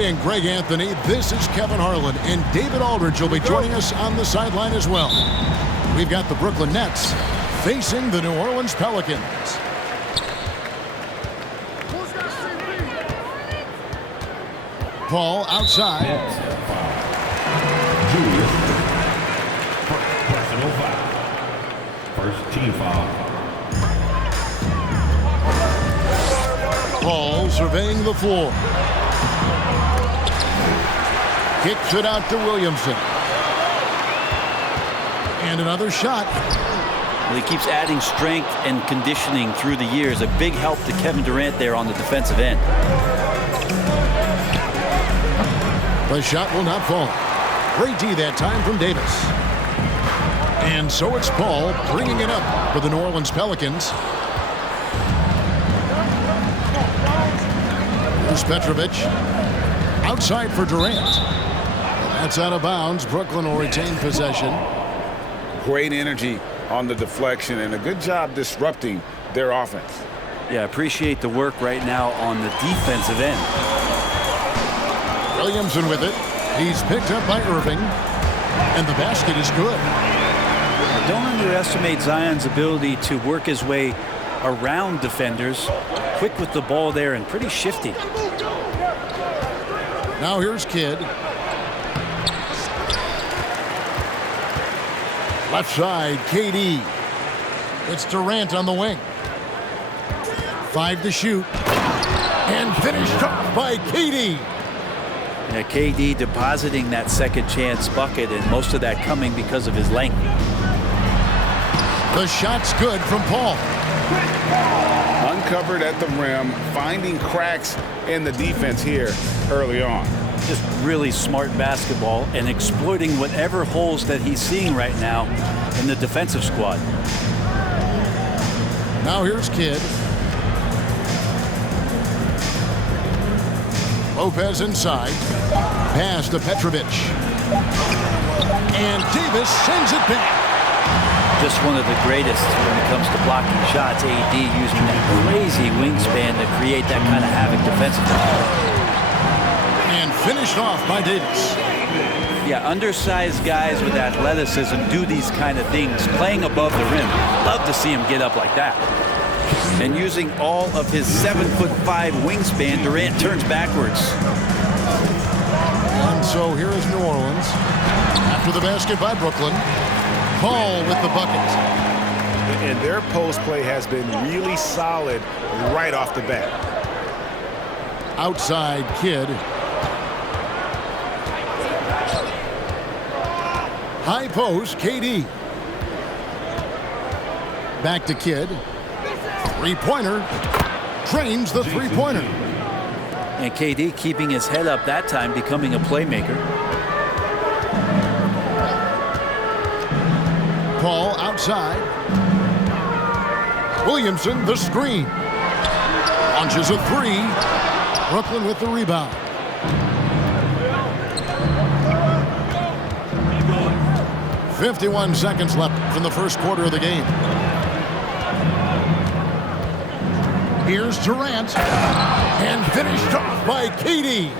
Ray and Greg Anthony. This is Kevin Harlan, and David Aldridge will be joining us on the sideline as well. We've got the Brooklyn Nets facing the New Orleans Pelicans. Paul outside. Personal foul. First team foul. Paul surveying the floor. Kicks it out to Williamson. And another shot. Well, he keeps adding strength and conditioning through the years. A big help to Kevin Durant there on the defensive end. The shot will not fall. Great D that time from Davis. And so it's Paul bringing it up for the New Orleans Pelicans. Here's Petrovic. Outside for Durant. That's out of bounds. Brooklyn will retain possession. Great energy on the deflection and a good job disrupting their offense. Yeah, appreciate the work right now on the defensive end. Williamson with it. He's picked up by Irving. And the basket is good. Don't underestimate Zion's ability to work his way around defenders. Quick with the ball there and pretty shifty. Now here's Kidd. Left side, KD. It's Durant on the wing. 5 to shoot. And finished off by KD. Yeah, KD depositing that second chance bucket, and most of that coming because of his length. The shot's good from Paul. Uncovered at the rim, finding cracks in the defense here early on. Just really smart basketball and exploiting whatever holes that he's seeing right now in the defensive squad. Now here's Kidd. Lopez inside. Pass to Petrovic. And Davis sends it back. Just one of the greatest when it comes to blocking shots. AD using that crazy wingspan to create that kind of havoc defensively. And finished off by Davis. Yeah, undersized guys with athleticism do these kind of things, playing above the rim. Love to see him get up like that. And using all of his 7'5" wingspan, Durant turns backwards. And so here is New Orleans. After the basket by Brooklyn. Paul with the bucket. And their post play has been really solid right off the bat. Outside Kidd. High post, KD. Back to Kidd. Three-pointer. Drains the three-pointer. And KD keeping his head up that time, becoming a playmaker. Paul outside. Williamson, the screen. Launches a three. Brooklyn with the rebound. .51 seconds left from the first quarter of the game. Here's Durant. And finished off by KD.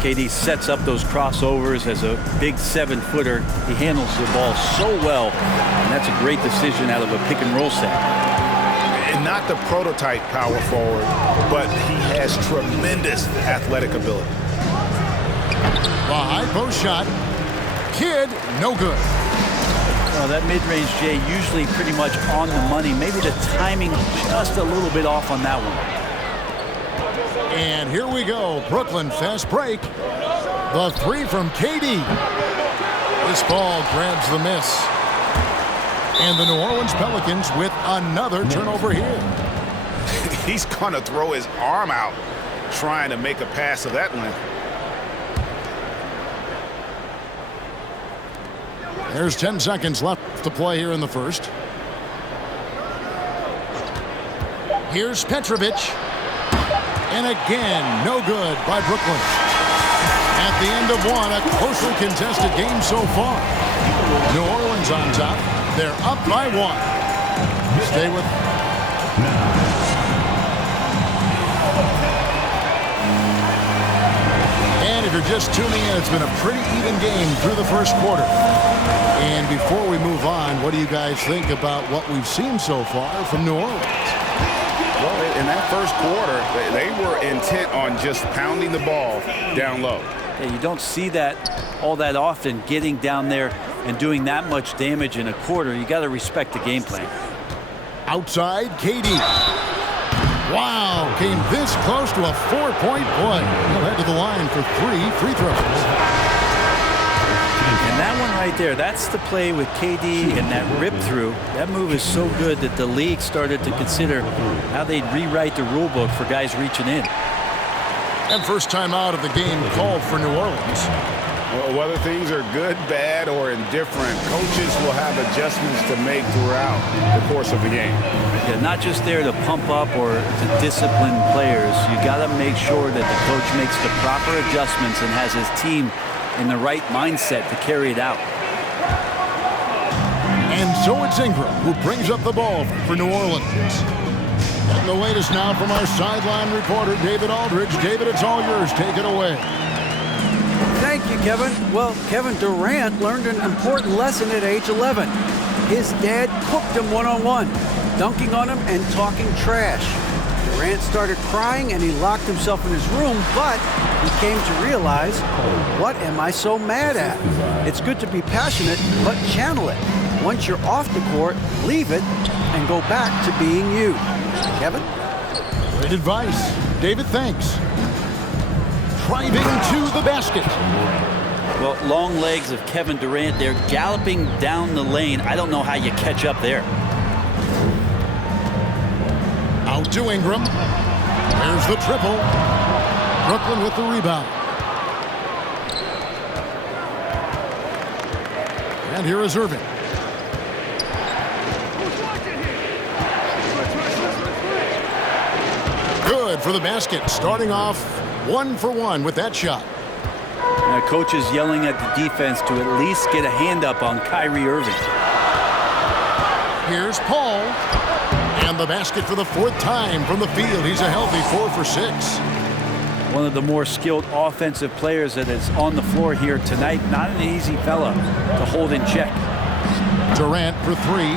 KD sets up those crossovers as a big 7-footer. He handles the ball so well, and that's a great decision out of a pick-and-roll set. And not the prototype power forward, but he has tremendous athletic ability. The high post shot. Kidd, no good. Well, that mid-range, Jay, usually pretty much on the money. Maybe the timing just a little bit off on that one. And here we go. Brooklyn fast break. The three from KD. This ball grabs the miss. And the New Orleans Pelicans with another turnover here. He's going to throw his arm out trying to make a pass of that length. There's 10 seconds left to play here in the first. Here's Petrovic. And again, no good by Brooklyn. At the end of one, a closely contested game so far. New Orleans on top. They're up by one. Stay with. you're just tuning in, it's been a pretty even game through the first quarter. And before we move on, what do you guys think about what we've seen so far from New Orleans? Well, in that first quarter, they were intent on just pounding the ball down low. Yeah, you don't see that all that often, getting down there and doing that much damage in a quarter. You got to respect the game plan. Outside, KD. Wow, came this close to a 4-point play. He'll head to the line for 3 free throws. And that one right there, that's the play with KD and that rip through. That move is so good that the league started to consider how they'd rewrite the rule book for guys reaching in. And first time out of the game called for New Orleans. Well, whether things are good, bad, or indifferent, coaches will have adjustments to make throughout the course of the game. Yeah, not just there to pump up or to discipline players. You got to make sure that the coach makes the proper adjustments and has his team in the right mindset to carry it out. And so it's Ingram who brings up the ball for New Orleans. And the latest now from our sideline reporter, David Aldridge. David, it's all yours. Take it away. Thank you, Kevin. Well, Kevin Durant learned an important lesson at age 11. His dad cooked him one-on-one, dunking on him and talking trash. Durant started crying and he locked himself in his room, but he came to realize, what am I so mad at? It's good to be passionate, but channel it. Once you're off the court, leave it and go back to being you. Kevin? Great advice. David, thanks. Driving to the basket. Well, long legs of Kevin Durant. They're galloping down the lane. I don't know how you catch up there. Out to Ingram. There's the triple. Brooklyn with the rebound. And here is Irving. Good for the basket. Starting off 1-for-1 with that shot. Now, coach is yelling at the defense to at least get a hand up on Kyrie Irving. Here's Paul. And the basket for the 4th time from the field. He's a healthy 4 for 6. One of the more skilled offensive players that is on the floor here tonight. Not an easy fella to hold in check. Durant for 3.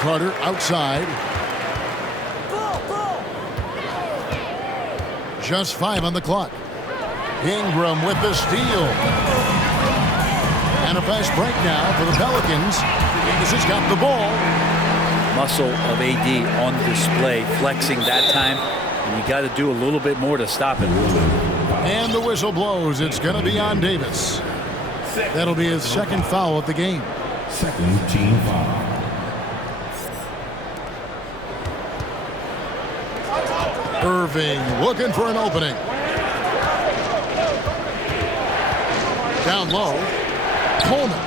Carter outside. Just 5 on the clock. Ingram with the steal. And a fast break now for the Pelicans. Davis has got the ball. Muscle of AD on display, flexing that time. And you got to do a little bit more to stop it. And the whistle blows. It's going to be on Davis. That'll be his 2nd foul of the game. Second team foul. Irving looking for an opening. Down low. Coleman.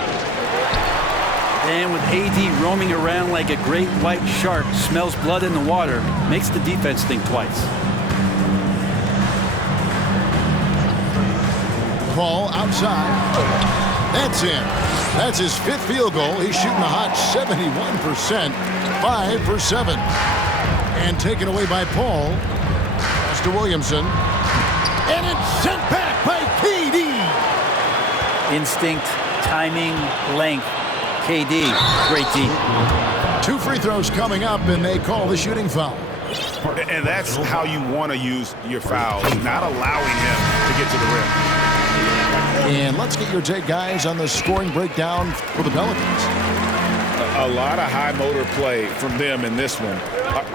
And with AD roaming around like a great white shark, smells blood in the water, makes the defense think twice. Ball outside. That's in. That's his 5th field goal. He's shooting a hot 71%. 5 for 7. And taken away by Paul. Pass to Williamson. And it's sent back by KD. Instinct, timing, length. KD, great team. 2 free throws coming up, and they call the shooting foul. And that's how you want to use your fouls, not allowing him to get to the rim. And let's get your take, guys, on the scoring breakdown for the Pelicans. A lot of high motor play from them in this one,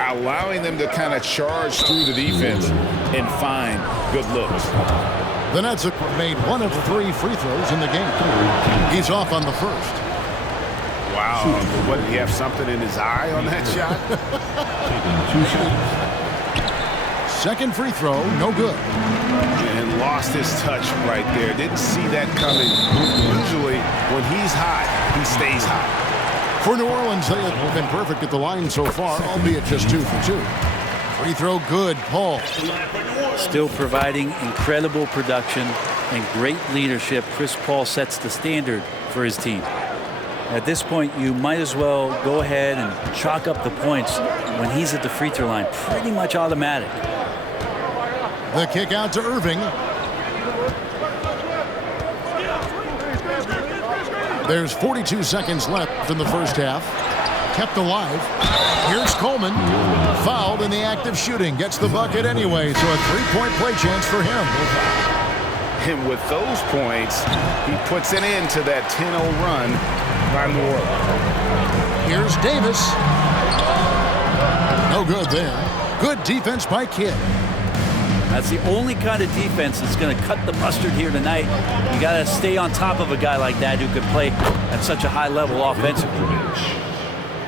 allowing them to kind of charge through the defense and find good looks. The Nets have made 1 of 3 free throws in the game. He's off on the first. Wow. What, did he have something in his eye on that shot? Second free throw, no good. And lost his touch right there. Didn't see that coming. Usually, when he's hot, he stays hot. For New Orleans, they have been perfect at the line so far, albeit just 2 for 2. Free throw good, Paul. Still providing incredible production and great leadership. Chris Paul sets the standard for his team. At this point, you might as well go ahead and chalk up the points when he's at the free throw line. Pretty much automatic. The kick out to Irving. There's 42 seconds left in the first half. Kept alive. Here's Coleman. Fouled in the act of shooting. Gets the bucket anyway, so a three-point play chance for him. And with those points, he puts an end to that 10-0 run by New Orleans. Here's Davis. No good there. Good defense by Kidd. That's the only kind of defense that's going to cut the mustard here tonight. You got to stay on top of a guy like that who can play at such a high level offensively.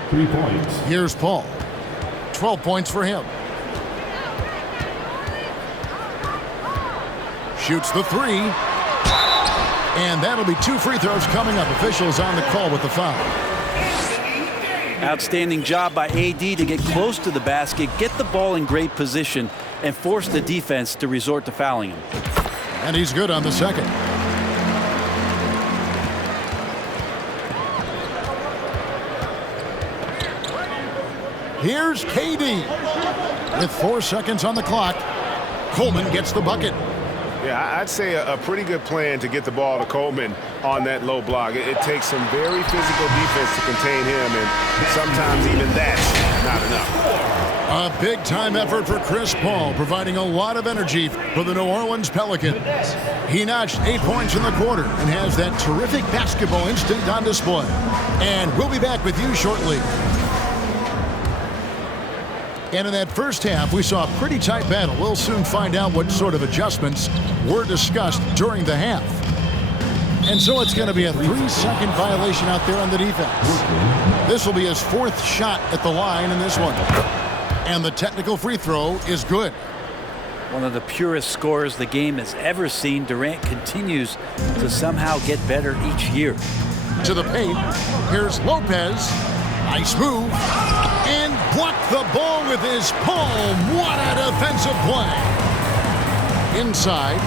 3 points. Here's Paul. 12 points for him. Shoots the three. And that'll be 2 free throws coming up. Officials on the call with the foul. Outstanding job by AD to get close to the basket, get the ball in great position, and force the defense to resort to fouling him. And he's good on the second. Here's KD. With 4 seconds on the clock, Coleman gets the bucket. Yeah, I'd say a pretty good plan to get the ball to Coleman on that low block. It takes some very physical defense to contain him, and sometimes even that's not enough. A big-time effort for Chris Paul, providing a lot of energy for the New Orleans Pelicans. He notched 8 points in the quarter and has that terrific basketball instinct on display. And we'll be back with you shortly. And in that first half, we saw a pretty tight battle. We'll soon find out what sort of adjustments were discussed during the half. And so it's going to be a 3-second violation out there on the defense. This will be his 4th shot at the line in this one. And the technical free throw is good. One of the purest scorers the game has ever seen. Durant continues to somehow get better each year. To the paint, here's Lopez. Nice move. And blocked the ball with his palm. What a defensive play. Inside.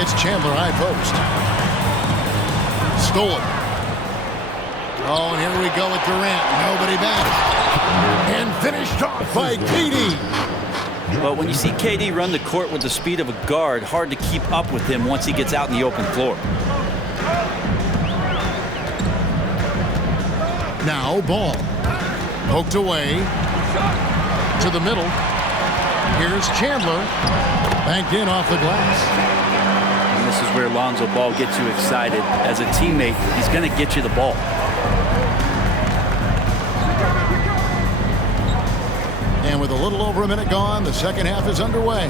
It's Chandler high post. Stolen. Oh, and here we go with Durant. Nobody back. And finished off by KD. But when you see KD run the court with the speed of a guard, hard to keep up with him once he gets out in the open floor. Now ball. Poked away. To the middle. Here's Chandler. Banked in off the glass. And this is where Lonzo Ball gets you excited. As a teammate, he's going to get you the ball. And with a little over a minute gone, the second half is underway.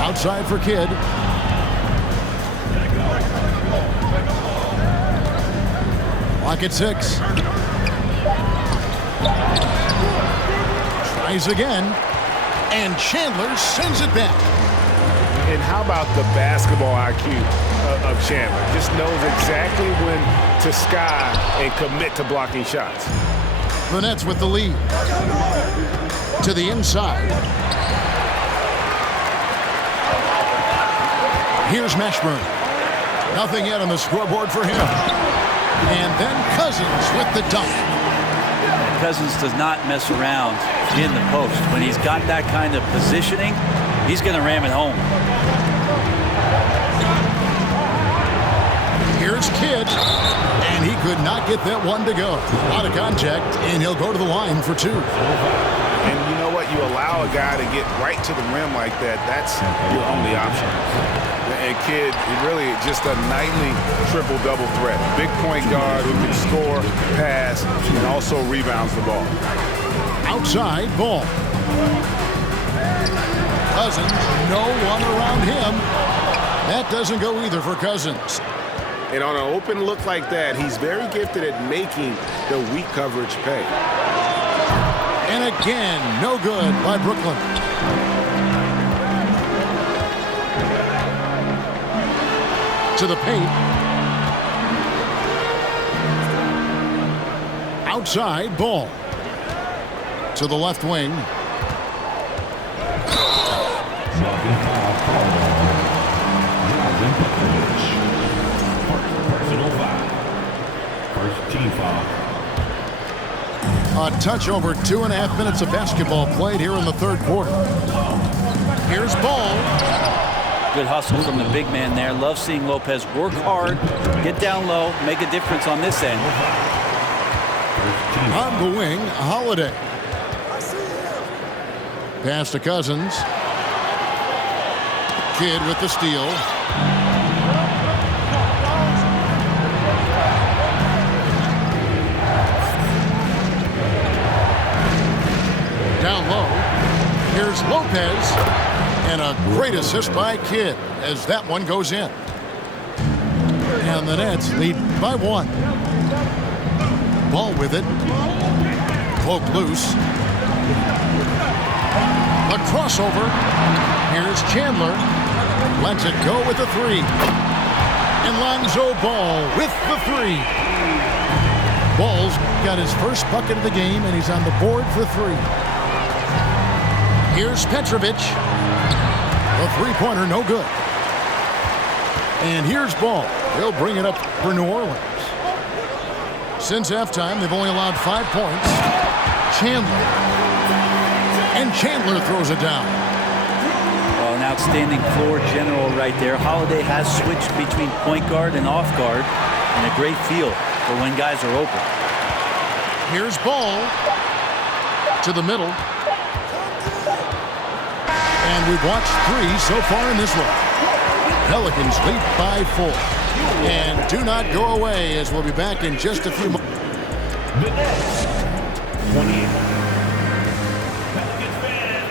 Outside for Kidd. Clock at 6. Tries again. And Chandler sends it back. And how about the basketball IQ of Chandler? Just knows exactly when to sky and commit to blocking shots. The Nets with the lead. To the inside. Here's Mashburn. Nothing yet on the scoreboard for him. And then Cousins with the dunk. Cousins does not mess around in the post. When he's got that kind of positioning, he's going to ram it home. Here's Kidd. And he could not get that one to go. Out of contact, and he'll go to the line for 2. And you know what? You allow a guy to get right to the rim like that, that's your only option. And Kidd, really just a nightly triple-double threat. Big point guard who can score, pass, and also rebounds the ball. Outside ball. Cousins, no one around him. That doesn't go either for Cousins. And on an open look like that, he's very gifted at making the weak coverage pay. And again, no good by Brooklyn. To the paint. Outside ball. To the left wing. Personal foul. First team foul. A touch over 2.5 minutes of basketball played here in the third quarter. Here's Ball. Good hustle from the big man there. Love seeing Lopez work hard, get down low, make a difference on this end. On the wing, Holiday. Pass to Cousins. Kidd with the steal. Down low. Here's Lopez. And a great assist by Kidd as that one goes in. And the Nets lead by 1. Ball with it. Poke loose. A crossover. Here's Chandler. Lets it go with the 3. And Lonzo Ball with the 3. Ball's got his first bucket of the game, and he's on the board for 3. Here's Petrovic. The three-pointer, no good. And here's Ball. He'll bring it up for New Orleans. Since halftime, they've only allowed 5 points. Chandler. And Chandler throws it down. Well, an outstanding floor general right there. Holiday has switched between point guard and off guard, and a great feel for when guys are open. Here's Ball to the middle. And we've watched 3 so far in this one. Pelicans lead by 4. And do not go away, as we'll be back in just a few moments.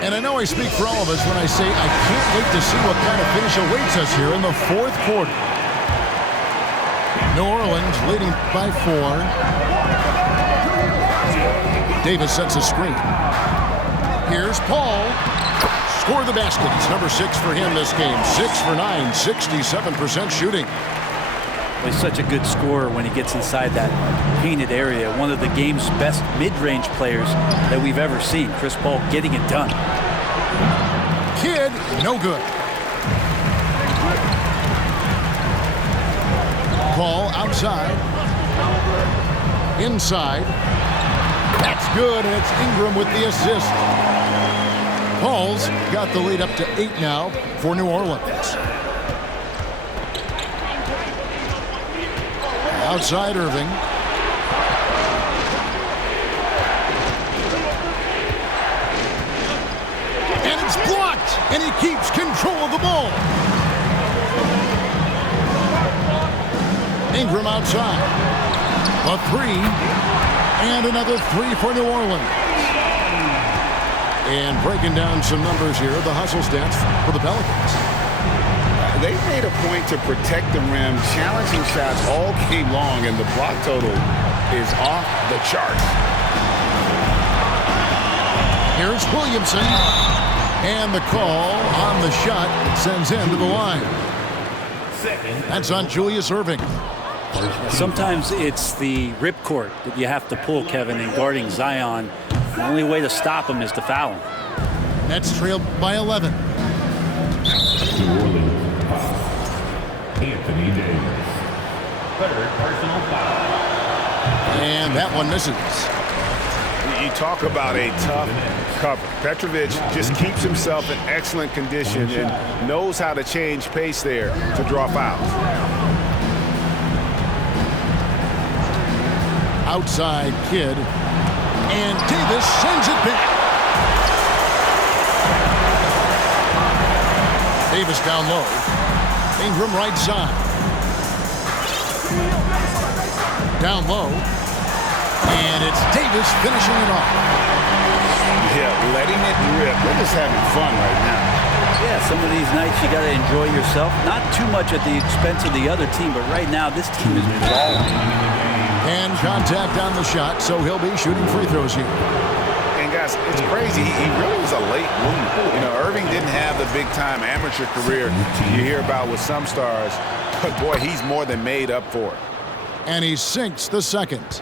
And I know I speak for all of us when I say I can't wait to see what kind of finish awaits us here in the 4th quarter. New Orleans leading by 4. Davis sets a screen. Here's Paul. Score the basket. It's number 6 for him this game. 6 for 9, 67% shooting. He's such a good scorer when he gets inside that painted area. One of the game's best mid-range players that we've ever seen. Chris Paul getting it done. Kidd, no good. Paul outside. Inside. That's good, and it's Ingram with the assist. Paul's got the lead up to 8 now for New Orleans. Outside Irving. And it's blocked, and he keeps control of the ball. Ingram outside. A 3, and another 3 for New Orleans. And breaking down some numbers here, the hustle stats for the Pelicans. They made a point to protect the rim, challenging shots all game long, and the block total is off the charts. Here's Williamson. And the call on the shot sends him to the line. That's on Julius Irving. Sometimes it's the ripcord that you have to pull, Kevin, in guarding Zion. The only way to stop him is to foul him. Nets trailed by 11. New Orleans foul. Anthony Davis. Third personal foul. And that one misses. You talk about a tough cover. Petrovic just keeps himself in excellent condition and knows how to change pace there to draw fouls. Outside Kidd. And Davis sends it back. Davis down low. Ingram right side. Down low. And it's Davis finishing it off. Yeah, letting it rip. They're just having fun right now. Yeah, some of these nights you got to enjoy yourself. Not too much at the expense of the other team, but right now this team is balling. And contact on the shot, so he'll be shooting free throws here. And guys, it's crazy. He really was a late bloomer. You know, Irving didn't have the big-time amateur career you hear about with some stars, but boy, he's more than made up for it. And he sinks the second.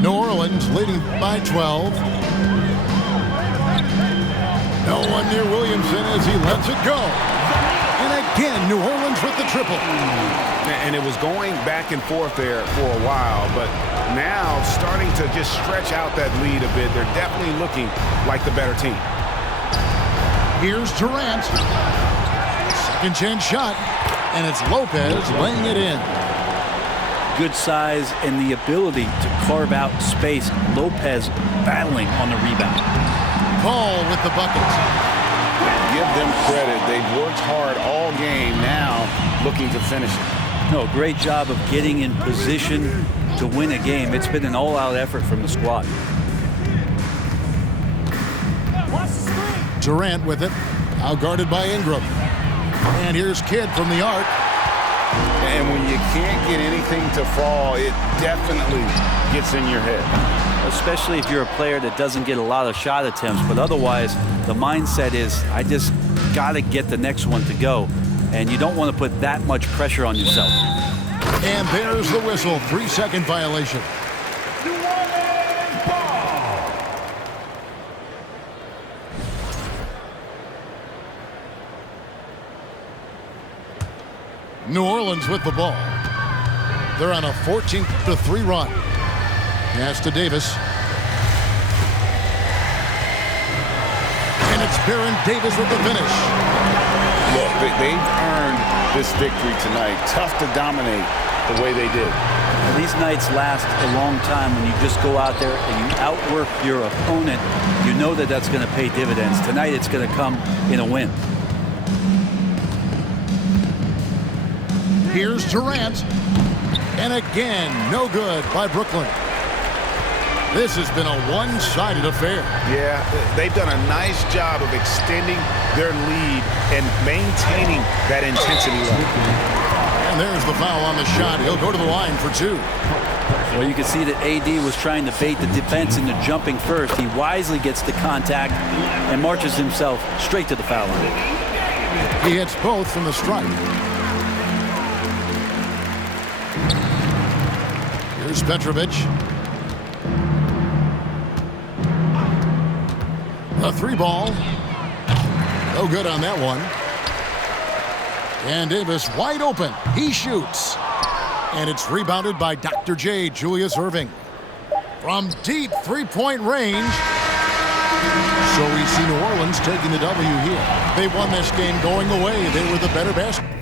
New Orleans leading by 12. No one near Williamson as he lets it go. And again, New Orleans with the triple. And it was going back and forth there for a while, but now starting to just stretch out that lead a bit. They're definitely looking like the better team. Here's Durant. Second chance shot. And it's Lopez laying it in. Good size and the ability to carve out space. Lopez battling on the rebound. Paul with the bucket. Give them credit. They've worked hard all game, now looking to finish it. No, great job of getting in position to win a game. It's been an all-out effort from the squad. Durant with it. Out guarded by Ingram. And here's Kidd from the arc. And when you can't get anything to fall, it definitely gets in your head. Especially if you're a player that doesn't get a lot of shot attempts. But otherwise, the mindset is, I just got to get the next one to go. And you don't want to put that much pressure on yourself. And there's the whistle. 3-second violation. New Orleans with the ball. They're on a 14-3 run. Pass to Davis. And it's Baron Davis with the finish. Look, they've earned this victory tonight. Tough to dominate the way they did. These nights last a long time when you just go out there and you outwork your opponent. You know that that's going to pay dividends. Tonight it's going to come in a win. Here's Durant. And again, no good by Brooklyn. This has been a one-sided affair. Yeah, they've done a nice job of extending their lead and maintaining that intensity level. And there's the foul on the shot. He'll go to the line for 2. Well, you can see that AD was trying to bait the defense into jumping first. He wisely gets the contact and marches himself straight to the foul line. He hits both from the stripe. Here's Petrovic. A 3-ball. No good on that one. And Davis wide open. He shoots. And it's rebounded by Dr. J, Julius Erving. From deep three-point range. So we see New Orleans taking the W here. They won this game going away. They were the better basket.